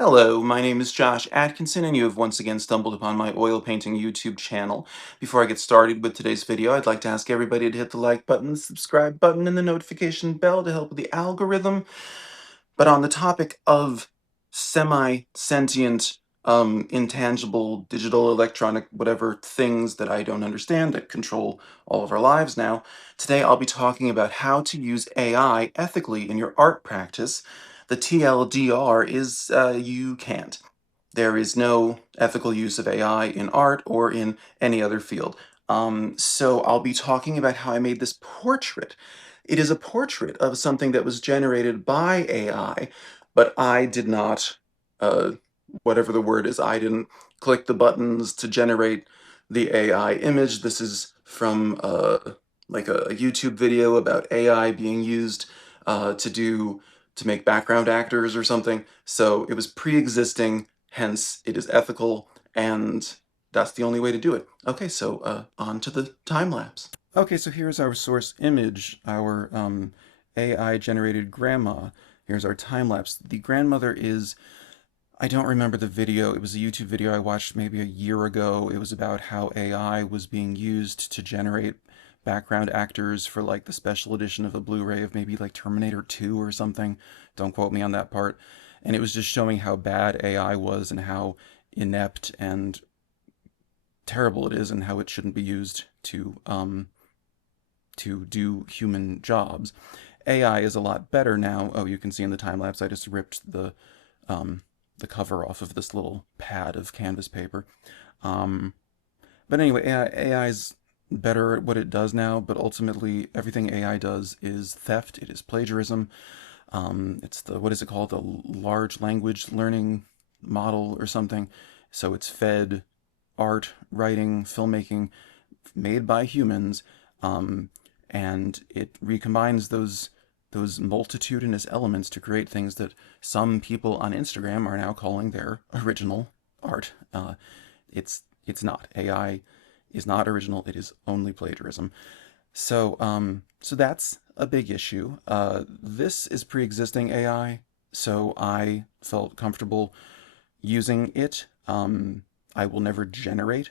Hello, my name is Josh Atkinson, and you have once again stumbled upon my oil painting YouTube channel. Before I get started with today's video, I'd like to ask everybody to hit the like button, the subscribe button, and the notification bell to help with the algorithm. But on the topic of semi-sentient, intangible, digital, electronic, whatever things that I don't understand that control all of our lives now, today I'll be talking about how to use AI ethically in your art practice. The TLDR is you can't. There is no ethical use of AI in art or in any other field. So I'll be talking about how I made this portrait. It is a portrait of something that was generated by AI, but I did not, uh, whatever the word is, I didn't click the buttons to generate the AI image. This is from like a YouTube video about AI being used to make background actors or something. So it was pre-existing, hence it is ethical, and that's the only way to do it. Okay, so on to the time lapse. Okay, so here's our source image, our AI-generated grandma. Here's our time lapse. The grandmother is, I don't remember the video. It was a YouTube video I watched maybe a year ago. It was about how AI was being used to generate background actors for like the special edition of a Blu-ray of maybe like Terminator 2 or something. Don't quote me on that part. And it was just showing how bad AI was and how inept and terrible it is and how it shouldn't be used to do human jobs. AI is a lot better now. Oh, you can see in the time lapse I just ripped the cover off of this little pad of canvas paper. Um, but anyway, AI is better at what it does now, but ultimately everything AI does is theft. It is plagiarism. It's the, what is it called? The large language learning model or something. So it's fed art, writing, filmmaking made by humans, um, and it recombines those multitudinous elements to create things that some people on Instagram are now calling their original art. It's not. AI is not original. It is only plagiarism. So that's a big issue. This is pre-existing AI, so I felt comfortable using it. I will never generate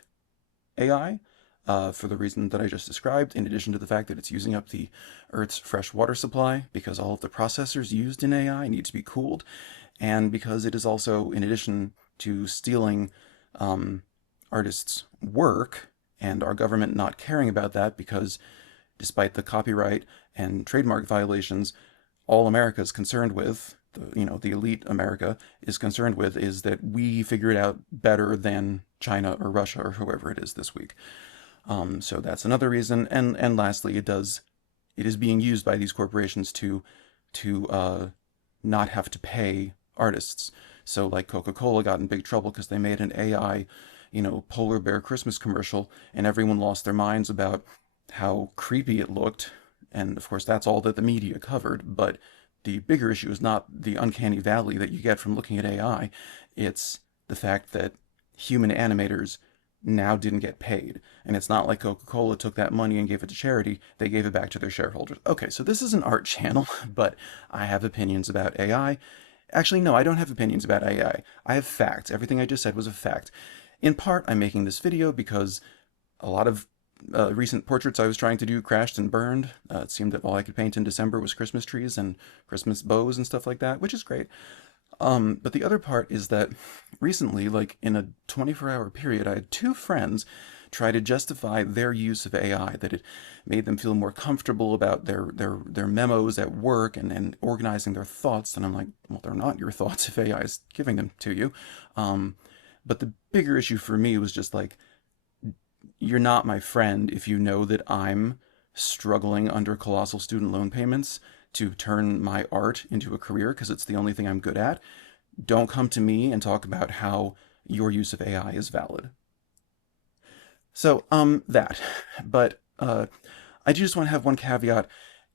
AI for the reason that I just described, in addition to the fact that it's using up the Earth's fresh water supply because all of the processors used in AI need to be cooled, and because it is also, in addition to stealing artists' work and our government not caring about that because despite the copyright and trademark violations, all America is concerned with, the elite America is concerned with, is that we figure it out better than China or Russia or whoever it is this week. So that's another reason. And lastly, it is being used by these corporations to not have to pay artists. So like Coca-Cola got in big trouble because they made an AI, polar bear Christmas commercial, and everyone lost their minds about how creepy it looked. And of course, that's all that the media covered. But the bigger issue is not the uncanny valley that you get from looking at AI. It's the fact that human animators now didn't get paid. And it's not like Coca-Cola took that money and gave it to charity. They gave it back to their shareholders. Okay, so this is an art channel, but I have opinions about AI. Actually, no, I don't have opinions about AI. I have facts. Everything I just said was a fact. In part, I'm making this video because a lot of recent portraits I was trying to do crashed and burned. It seemed that all I could paint in December was Christmas trees and Christmas bows and stuff like that, which is great. But the other part is that recently, like in a 24-hour period, I had two friends try to justify their use of AI, that it made them feel more comfortable about their memos at work and organizing their thoughts. And I'm like, well, they're not your thoughts if AI is giving them to you. But the bigger issue for me was just like, you're not my friend if you know that I'm struggling under colossal student loan payments to turn my art into a career because it's the only thing I'm good at. Don't come to me and talk about how your use of AI is valid. So, that. But I just want to have one caveat.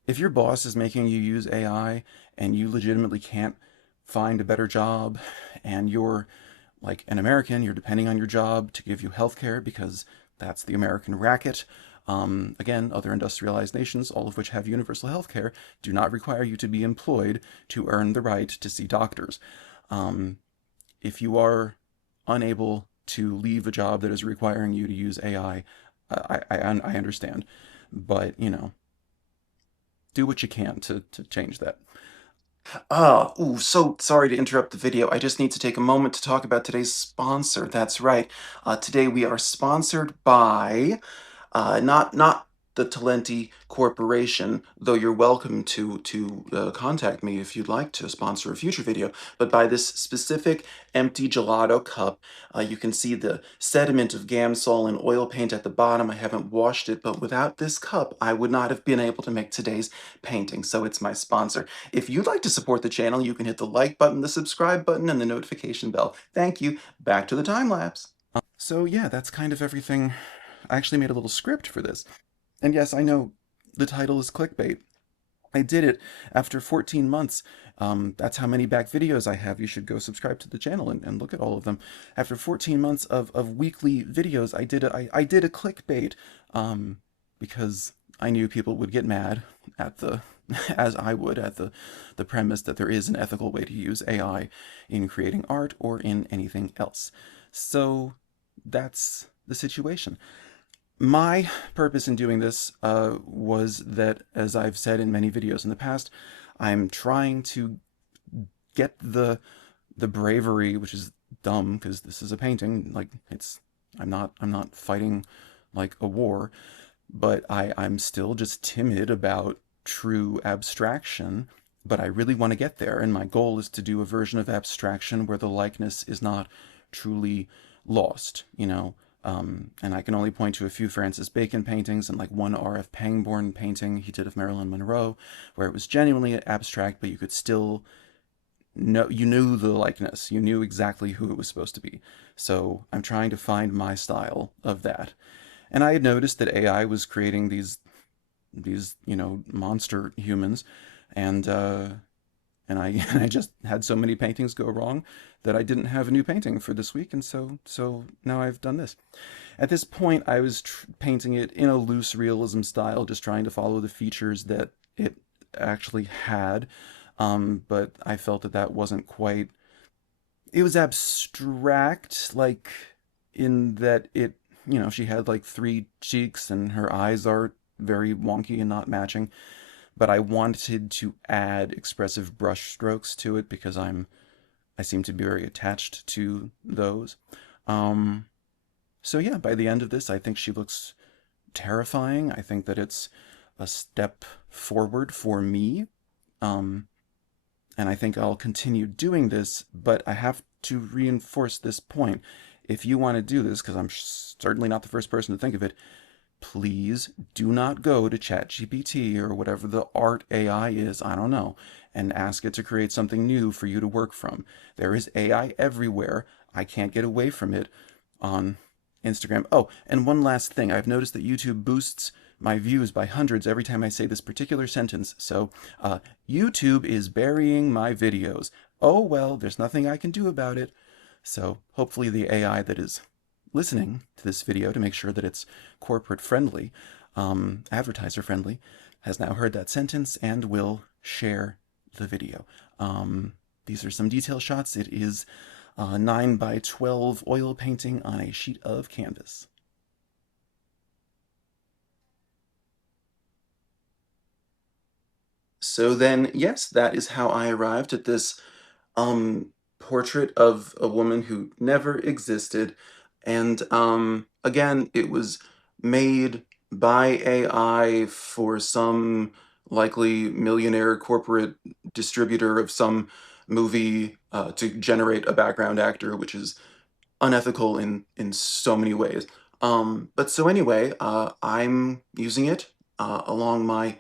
If your boss is making you use AI and you legitimately can't find a better job and you're like an American, you're depending on your job to give you healthcare because that's the American racket. Again, other industrialized nations, all of which have universal healthcare, do not require you to be employed to earn the right to see doctors. if you are unable to leave a job that is requiring you to use AI, I understand, but do what you can to change that. So sorry to interrupt the video. I just need to take a moment to talk about today's sponsor. That's right. Today we are sponsored by not the Talenti Corporation, though you're welcome to contact me if you'd like to sponsor a future video, but by this specific empty gelato cup. You can see the sediment of Gamsol and oil paint at the bottom. I haven't washed it, but without this cup, I would not have been able to make today's painting, so it's my sponsor. If you'd like to support the channel, you can hit the like button, the subscribe button, and the notification bell. Thank you. Back to the time lapse. So yeah, that's kind of everything. I actually made a little script for this. And yes, I know the title is clickbait. I did it after 14 months. That's how many back videos I have. You should go subscribe to the channel and look at all of them. After 14 months of weekly videos, I did a clickbait because I knew people would get mad at the as I would at the premise that there is an ethical way to use AI in creating art or in anything else. So that's the situation. My purpose in doing this was that, as I've said in many videos in the past, I'm trying to get the bravery, which is dumb because this is a painting. Like I'm not fighting like a war, but I'm still just timid about true abstraction. But I really want to get there, and my goal is to do a version of abstraction where the likeness is not truly lost. And I can only point to a few Francis Bacon paintings and like one R.F. Pangborn painting he did of Marilyn Monroe, where it was genuinely abstract, but you could still know, you knew the likeness, you knew exactly who it was supposed to be. So I'm trying to find my style of that. And I had noticed that AI was creating these monster humans, and and I I just had so many paintings go wrong that I didn't have a new painting for this week, and so now I've done this. At this point, I was painting it in a loose realism style, just trying to follow the features that it actually had. But I felt that that wasn't quite. It was abstract, like in that she had like three cheeks and her eyes are very wonky and not matching. But I wanted to add expressive brush strokes to it because I seem to be very attached to those. Um, so yeah, by the end of this, I think she looks terrifying. I think that it's a step forward for me. Um, and I think I'll continue doing this, but I have to reinforce this point. If you want to do this, because I'm certainly not the first person to think of it, please do not go to ChatGPT or whatever the art AI is, I don't know, and ask it to create something new for you to work from. There is AI everywhere. I can't get away from it on Instagram. Oh, and one last thing. I've noticed that YouTube boosts my views by hundreds every time I say this particular sentence. So, YouTube is burying my videos. Oh well, there's nothing I can do about it. So, hopefully, the AI that is listening to this video to make sure that it's corporate friendly, advertiser friendly, has now heard that sentence and will share the video. These are some detail shots. It is 9 by 12 oil painting on a sheet of canvas. So then, yes, that is how I arrived at this portrait of a woman who never existed. And again, it was made by AI for some likely millionaire corporate distributor of some movie to generate a background actor, which is unethical in so many ways. But so anyway, I'm using it along my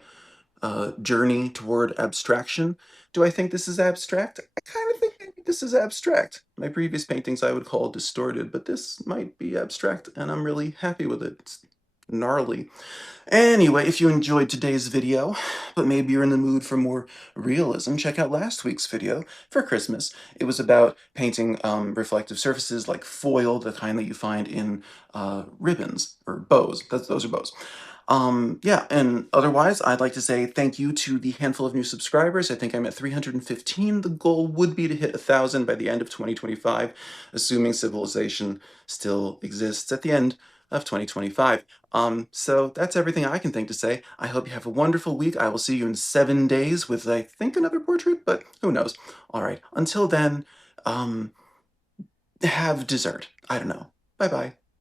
journey toward abstraction. Do I think this is abstract? I kind of think maybe this is abstract. My previous paintings I would call distorted, but this might be abstract, and I'm really happy with it. It's gnarly. Anyway, if you enjoyed today's video, but maybe you're in the mood for more realism, check out last week's video for Christmas. It was about painting reflective surfaces like foil, the kind that you find in ribbons, or bows. Those are bows. Yeah, and otherwise, I'd like to say thank you to the handful of new subscribers. I think I'm at 315. The goal would be to hit 1,000 by the end of 2025, assuming civilization still exists at the end of 2025. So that's everything I can think to say. I hope you have a wonderful week. I will see you in 7 days with, I think, another portrait, but who knows? All right, until then, have dessert. I don't know. Bye bye.